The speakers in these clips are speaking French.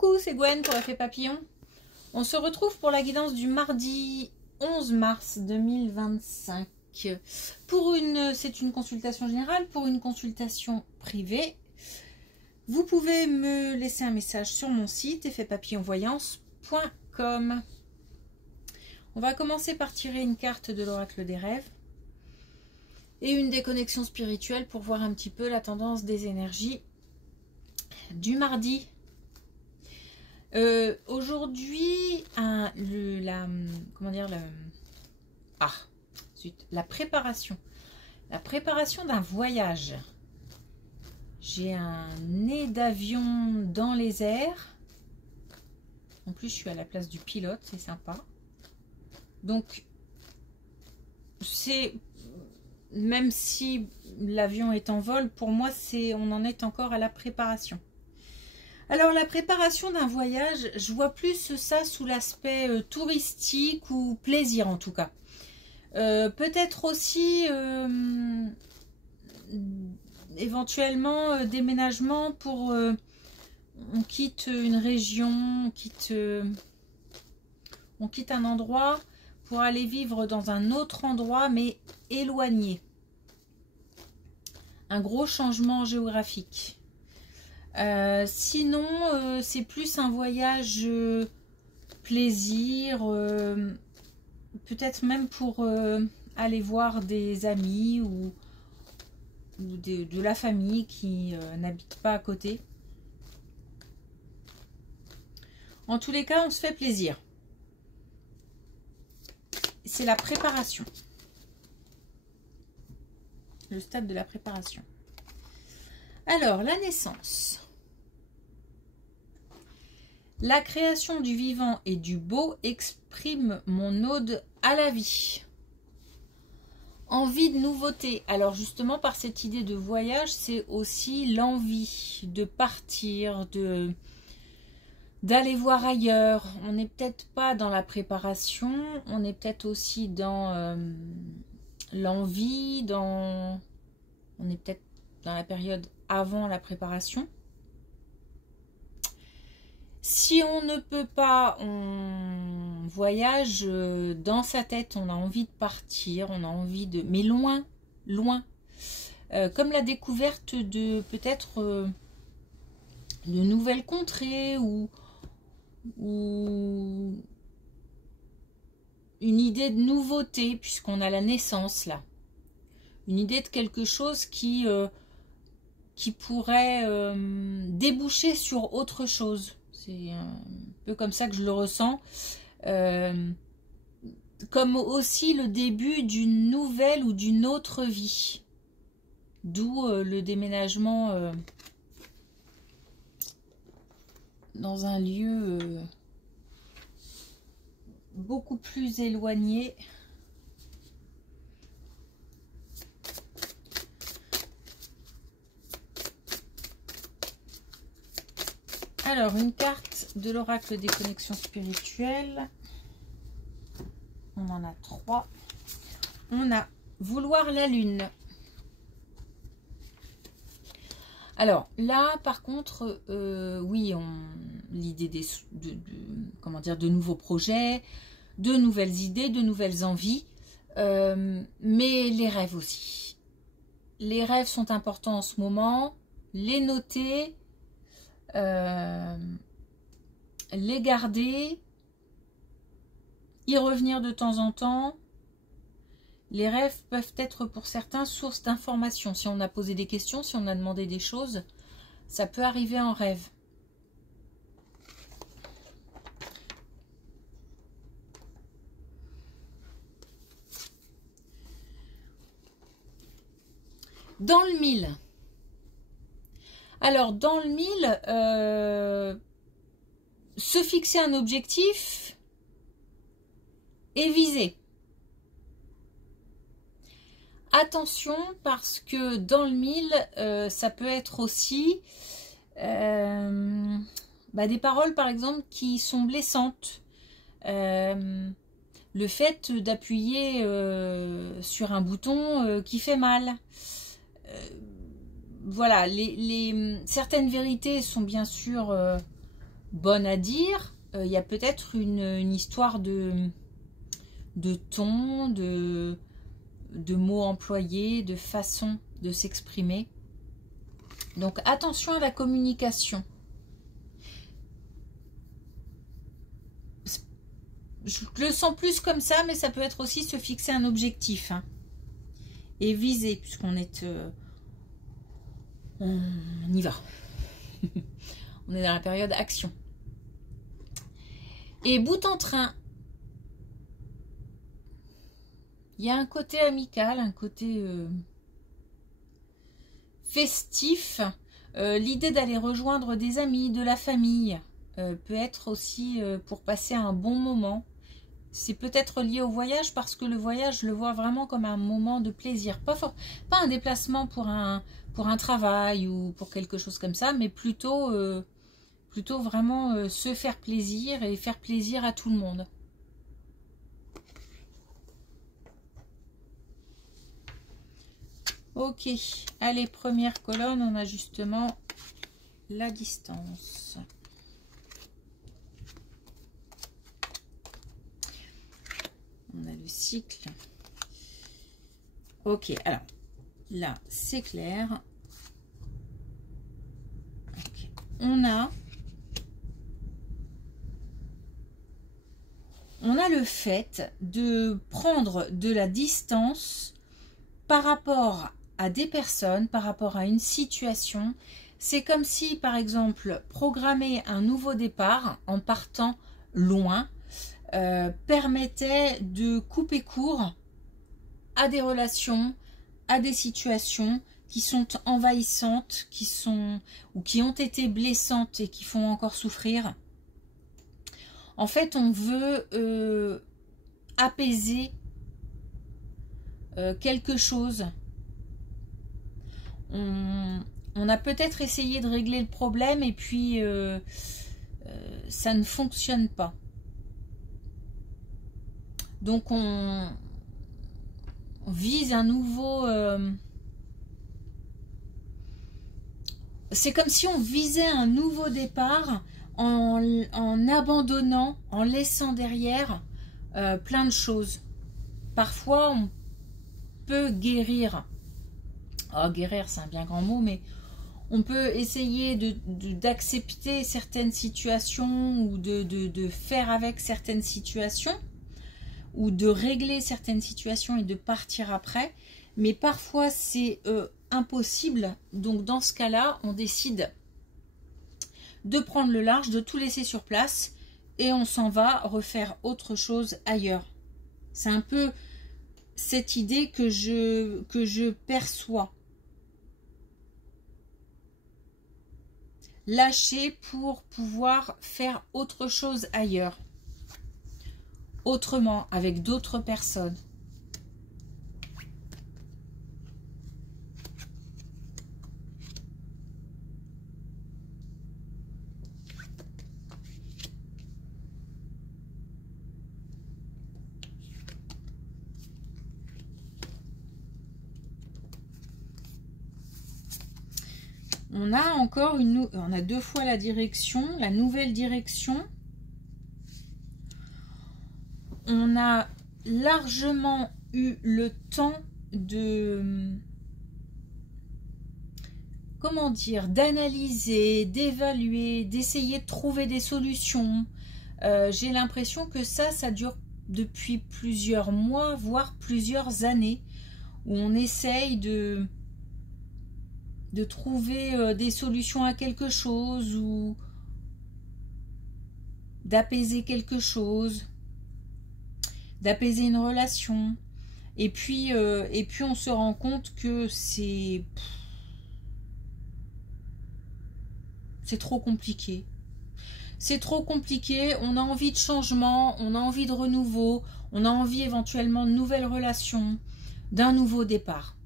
Coucou, c'est Gwen pour Effet Papillon. On se retrouve pour la guidance du mardi 11 mars 2025. C'est une consultation générale. Pour une consultation privée, vous pouvez me laisser un message sur mon site effetpapillonvoyance.com. On va commencer par tirer une carte de l'oracle des rêves et une déconnexion spirituelle pour voir un petit peu la tendance des énergies du mardi. Aujourd'hui, la préparation d'un voyage. J'ai un nez d'avion dans les airs. En plus, je suis à la place du pilote, c'est sympa. Donc, même si l'avion est en vol, pour moi, on en est encore à la préparation. Alors, la préparation d'un voyage, je vois plus ça sous l'aspect touristique ou plaisir en tout cas. Peut-être aussi éventuellement déménagement pour... on quitte une région, on quitte un endroit pour aller vivre dans un autre endroit mais éloigné. Un gros changement géographique. Sinon, c'est plus un voyage plaisir, peut-être même pour aller voir des amis ou de la famille qui n'habitent pas à côté. En tous les cas, on se fait plaisir. C'est la préparation. Le stade de la préparation. Alors, la naissance. La création du vivant et du beau exprime mon ode à la vie. Envie de nouveauté. Alors justement, par cette idée de voyage, c'est aussi l'envie de partir, d'aller voir ailleurs. On n'est peut-être pas dans la préparation, on est peut-être aussi dans l'envie, on est peut-être dans la période avant la préparation. Si on ne peut pas, on voyage dans sa tête, on a envie de partir, on a envie de... mais loin, loin. Comme la découverte de peut-être de nouvelles contrées ou une idée de nouveauté, puisqu'on a la naissance là. Une idée de quelque chose qui pourrait déboucher sur autre chose. C'est un peu comme ça que je le ressens. Comme aussi le début d'une nouvelle ou d'une autre vie. D'où le déménagement dans un lieu beaucoup plus éloigné. Alors, une carte de l'oracle des connexions spirituelles. On en a 3. On a vouloir la lune. Alors, là, par contre, oui, l'idée de nouveaux projets, de nouvelles idées, de nouvelles envies, mais les rêves aussi. Les rêves sont importants en ce moment. Les noter... les garder, y revenir de temps en temps. Les rêves peuvent être pour certains source d'informations. Si on a posé des questions, si on a demandé des choses, ça peut arriver en rêve. Dans le mille. Alors, dans le mille, se fixer un objectif et viser. Attention, parce que dans le mille, ça peut être aussi des paroles, par exemple, qui sont blessantes. Le fait d'appuyer sur un bouton qui fait mal. Voilà, certaines vérités sont bien sûr bonne à dire. Il y a peut-être une histoire de ton, de mots employés, de façon de s'exprimer. Donc attention à la communication. Je le sens plus comme ça, mais ça peut être aussi se fixer un objectif, hein, et viser, puisqu'on est... on y va. On est dans la période action. Et bout en train, il y a un côté amical, un côté festif. L'idée d'aller rejoindre des amis, de la famille, peut être aussi pour passer un bon moment. C'est peut-être lié au voyage, parce que le voyage, je le vois vraiment comme un moment de plaisir. Pas un déplacement pour un travail ou pour quelque chose comme ça, mais plutôt vraiment se faire plaisir et faire plaisir à tout le monde. Ok, allez, première colonne, on a justement la distance. On a le cycle. Ok, alors là, c'est clair. Okay. On a le fait de prendre de la distance par rapport à des personnes, par rapport à une situation. C'est comme si, par exemple, programmer un nouveau départ en partant loin permettait de couper court à des relations, à des situations qui sont envahissantes, qui ont été blessantes et qui font encore souffrir. En fait, on veut apaiser quelque chose. On a peut-être essayé de régler le problème et puis ça ne fonctionne pas. Donc on vise un nouveau... c'est comme si on visait un nouveau départ en abandonnant, en laissant derrière plein de choses. Parfois, on peut guérir. Oh, guérir, c'est un bien grand mot, mais on peut essayer d'accepter certaines situations ou de faire avec certaines situations, ou de régler certaines situations et de partir après. Mais parfois, c'est impossible. Donc, dans ce cas-là, on décide de prendre le large, de tout laisser sur place et on s'en va refaire autre chose ailleurs. C'est un peu cette idée que je perçois. Lâcher pour pouvoir faire autre chose ailleurs. Autrement, avec d'autres personnes. On a encore on a deux fois la direction, la nouvelle direction. On a largement eu le temps de, comment dire, d'analyser, d'évaluer, d'essayer de trouver des solutions. J'ai l'impression que ça dure depuis plusieurs mois, voire plusieurs années, où on essaye de trouver des solutions à quelque chose ou d'apaiser quelque chose, d'apaiser une relation. Et puis on se rend compte que c'est trop compliqué. C'est trop compliqué, on a envie de changement, on a envie de renouveau, on a envie éventuellement de nouvelles relations, d'un nouveau départ.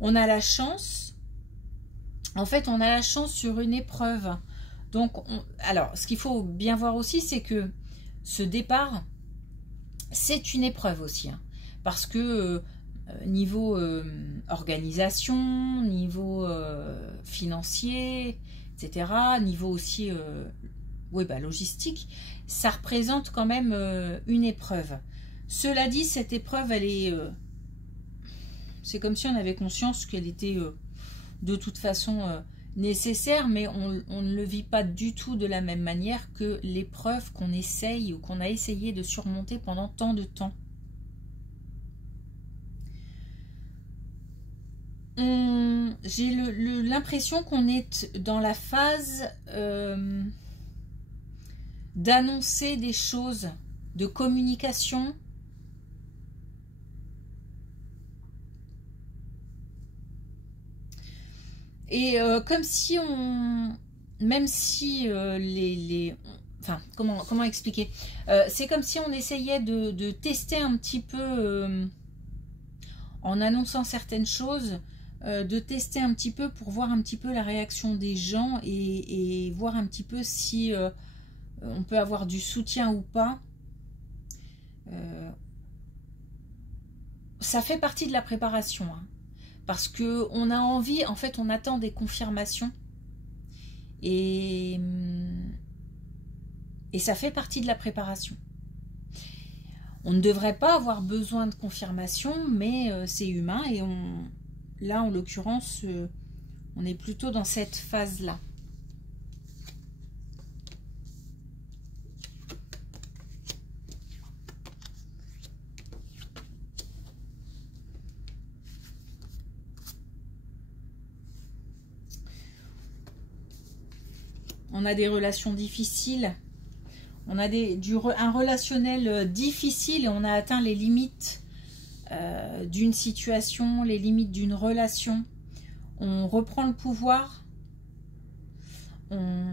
On a la chance, en fait on a la chance sur une épreuve. Donc, alors ce qu'il faut bien voir aussi, c'est que ce départ, c'est une épreuve aussi. Hein, parce que niveau organisation, niveau financier, etc., niveau aussi oui, bah, logistique, ça représente quand même une épreuve. Cela dit, cette épreuve, elle est... c'est comme si on avait conscience qu'elle était de toute façon nécessaire, mais on ne le vit pas du tout de la même manière que l'épreuve qu'on essaye ou qu'on a essayé de surmonter pendant tant de temps. J'ai l'impression qu'on est dans la phase d'annoncer des choses, de communication. Et comme si on... Même si enfin, comment expliquer, c'est comme si on essayait de tester un petit peu, en annonçant certaines choses, de tester un petit peu pour voir un petit peu la réaction des gens et voir un petit peu si on peut avoir du soutien ou pas. Ça fait partie de la préparation, hein, parce que on a envie, en fait on attend des confirmations et ça fait partie de la préparation. On ne devrait pas avoir besoin de confirmation, mais c'est humain et là, en l'occurrence, on est plutôt dans cette phase-là. On a des relations difficiles. On a un relationnel difficile et on a atteint les limites d'une situation, les limites d'une relation. On reprend le pouvoir. On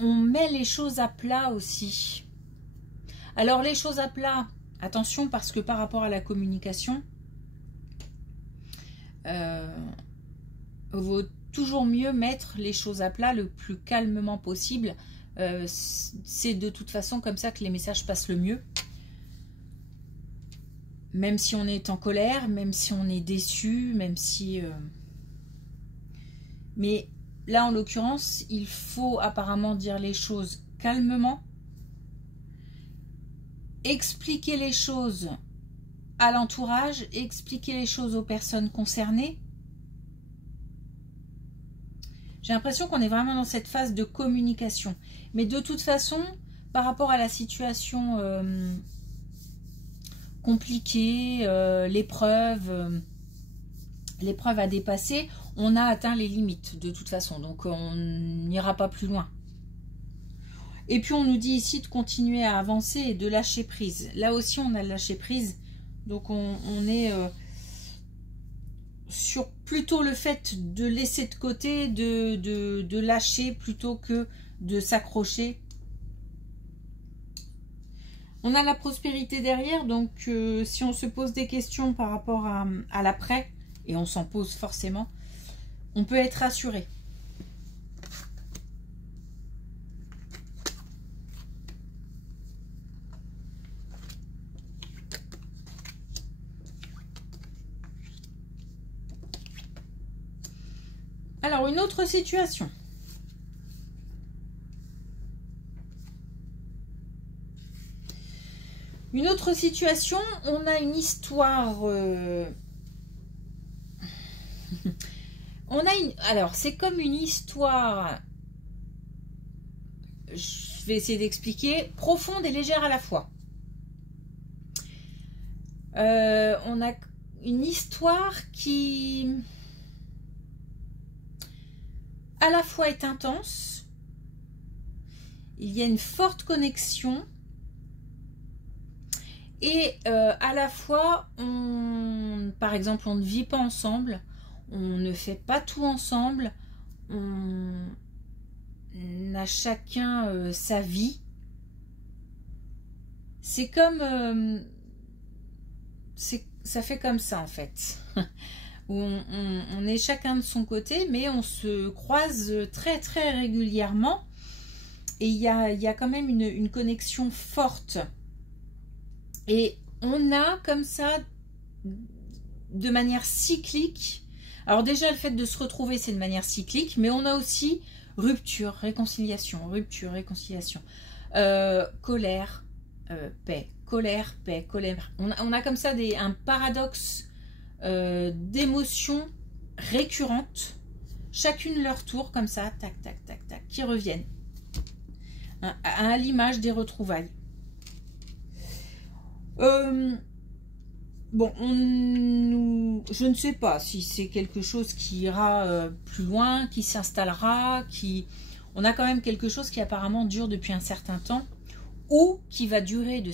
met les choses à plat aussi. Alors les choses à plat, attention parce que par rapport à la communication, vaut toujours mieux mettre les choses à plat le plus calmement possible. C'est de toute façon comme ça que les messages passent le mieux. Même si on est en colère, même si on est déçu, même si... Mais là, en l'occurrence, il faut apparemment dire les choses calmement. Expliquer les choses à l'entourage, expliquer les choses aux personnes concernées. J'ai l'impression qu'on est vraiment dans cette phase de communication. Mais de toute façon, par rapport à la situation compliquée, l'épreuve à dépasser, on a atteint les limites de toute façon. Donc on n'ira pas plus loin. Et puis on nous dit ici de continuer à avancer et de lâcher prise. Là aussi on a lâché prise. Donc on est... sur plutôt le fait de laisser de côté, de lâcher plutôt que de s'accrocher. On a la prospérité derrière, donc si on se pose des questions par rapport à l'après, et on s'en pose forcément, on peut être rassuré. Alors, une autre situation. Une autre situation, on a une histoire... Alors, c'est comme une histoire... Je vais essayer d'expliquer. Profonde et légère à la fois. On a une histoire qui... à la fois est intense, il y a une forte connexion et à la fois, par exemple, on ne vit pas ensemble, on ne fait pas tout ensemble, on a chacun sa vie. C'est comme... ça fait comme ça en fait. Où on est chacun de son côté, mais on se croise très très régulièrement et il y a quand même une connexion forte et on a comme ça de manière cyclique. Alors déjà le fait de se retrouver c'est de manière cyclique, mais on a aussi rupture, réconciliation, rupture, réconciliation, colère, paix, colère, paix, colère. On a comme ça un paradoxe d'émotions récurrentes, chacune leur tour, comme ça, tac, tac, tac, tac, qui reviennent, hein, à l'image des retrouvailles. Bon, je ne sais pas si c'est quelque chose qui ira plus loin, qui s'installera, on a quand même quelque chose qui apparemment dure depuis un certain temps, ou qui va durer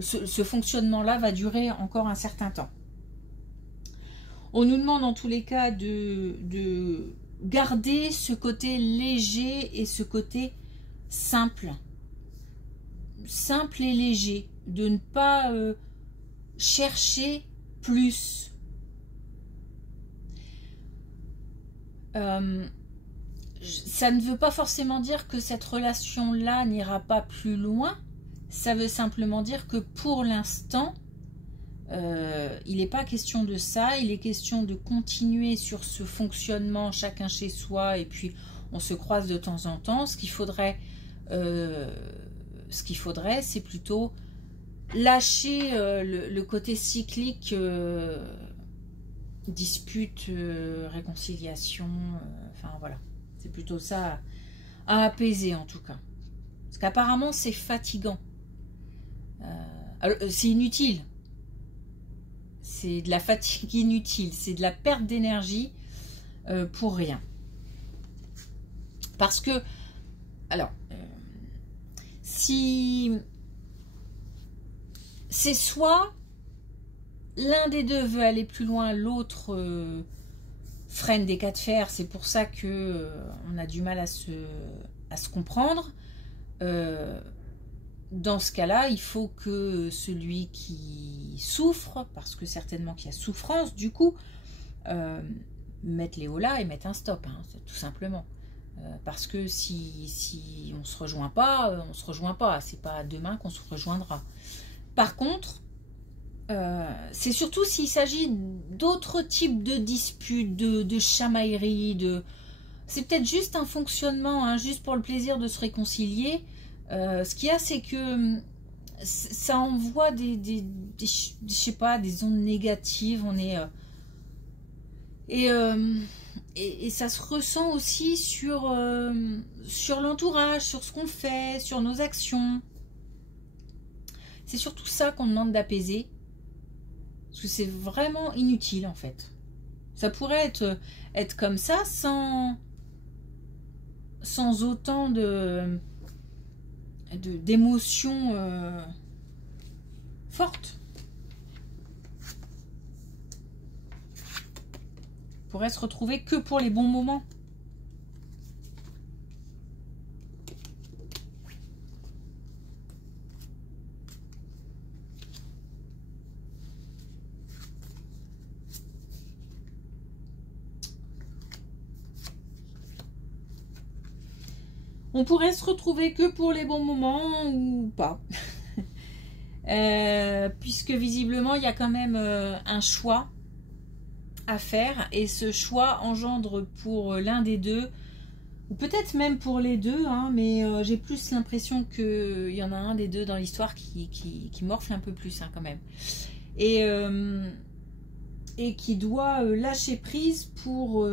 ce fonctionnement-là va durer encore un certain temps. On nous demande en tous les cas de garder ce côté léger et ce côté simple. Simple et léger. De ne pas chercher plus. Ça ne veut pas forcément dire que cette relation-là n'ira pas plus loin. Ça veut simplement dire que pour l'instant, il n'est pas question de ça. Il est question de continuer sur ce fonctionnement chacun chez soi et puis on se croise de temps en temps. Ce qu'il faudrait, c'est plutôt lâcher le côté cyclique, dispute, réconciliation, enfin voilà. C'est plutôt ça à apaiser en tout cas. Parce qu'apparemment c'est fatigant. C'est inutile. C'est de la fatigue inutile. C'est de la perte d'énergie pour rien. Parce que, alors, si c'est soit l'un des deux veut aller plus loin, l'autre freine des cas de fer, c'est pour ça que on a du mal à se comprendre. Dans ce cas-là, il faut que celui qui souffre, parce que certainement qu'il y a souffrance, du coup, mette les hauts là et mette un stop, hein, tout simplement. Parce que si on se rejoint pas, on se rejoint pas. C'est pas demain qu'on se rejoindra. Par contre, c'est surtout s'il s'agit d'autres types de disputes, de chamailleries, c'est peut-être juste un fonctionnement, hein, juste pour le plaisir de se réconcilier. Ce qu'il y a, c'est que ça envoie je sais pas, des ondes négatives. On est et ça se ressent aussi sur l'entourage, sur ce qu'on fait, sur nos actions. C'est surtout ça qu'on demande d'apaiser, parce que c'est vraiment inutile en fait. Ça pourrait être comme ça sans autant d'émotions fortes. On pourrait se retrouver que pour les bons moments. On pourrait se retrouver que pour les bons moments ou pas. Puisque visiblement, il y a quand même un choix à faire. Et ce choix engendre pour l'un des deux, ou peut-être même pour les deux, hein, mais j'ai plus l'impression qu'il y en a un des deux dans l'histoire qui morfle un peu plus, hein, quand même. Et qui doit lâcher prise pour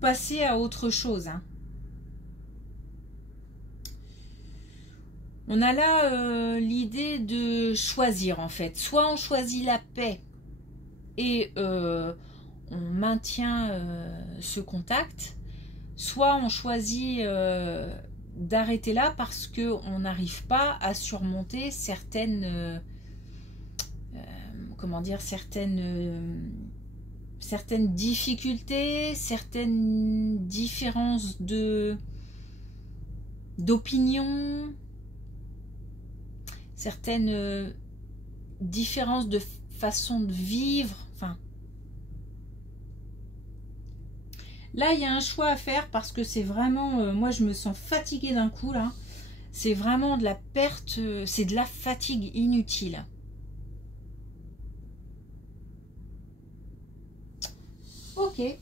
passer à autre chose, hein. On a là l'idée de choisir en fait. Soit on choisit la paix et on maintient ce contact, soit on choisit d'arrêter là parce qu'on n'arrive pas à surmonter certaines comment dire, certaines difficultés, certaines différences d'opinion, certaines différences de façon de vivre. Enfin, là, il y a un choix à faire parce que c'est vraiment... moi, je me sens fatiguée d'un coup, là. C'est vraiment de la perte, c'est de la fatigue inutile. Ok. Ok.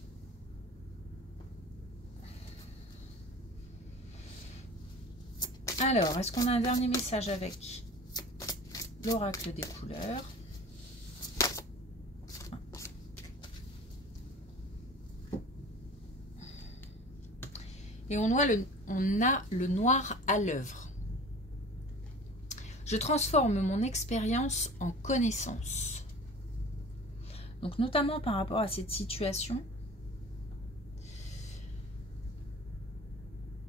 Alors, est-ce qu'on a un dernier message avec l'oracle des couleurs? Et on a le noir à l'œuvre. Je transforme mon expérience en connaissance. Donc, notamment par rapport à cette situation,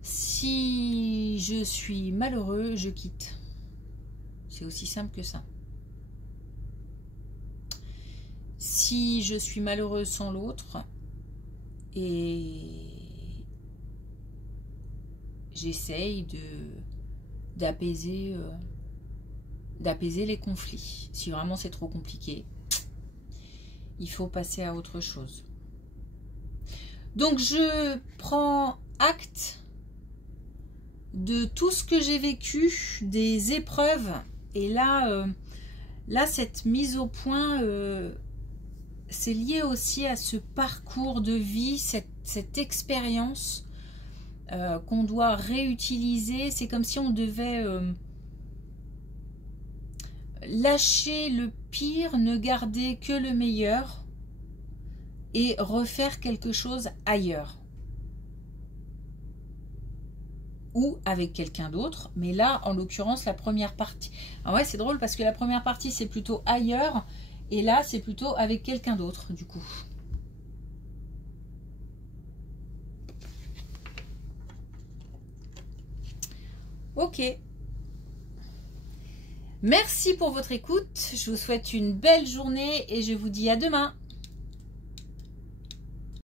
si je suis malheureux, je quitte. C'est aussi simple que ça. Si je suis malheureux sans l'autre, et j'essaye d'apaiser les conflits. Si vraiment c'est trop compliqué, il faut passer à autre chose. Donc je prends acte de tout ce que j'ai vécu, des épreuves. Et là, cette mise au point, c'est lié aussi à ce parcours de vie, cette expérience qu'on doit réutiliser. C'est comme si on devait lâcher le pire, ne garder que le meilleur et refaire quelque chose ailleurs. Ou avec quelqu'un d'autre, mais là, en l'occurrence, la première partie. Ah ouais, c'est drôle parce que la première partie, c'est plutôt ailleurs, et là, c'est plutôt avec quelqu'un d'autre, du coup. Ok. Merci pour votre écoute. Je vous souhaite une belle journée et je vous dis à demain.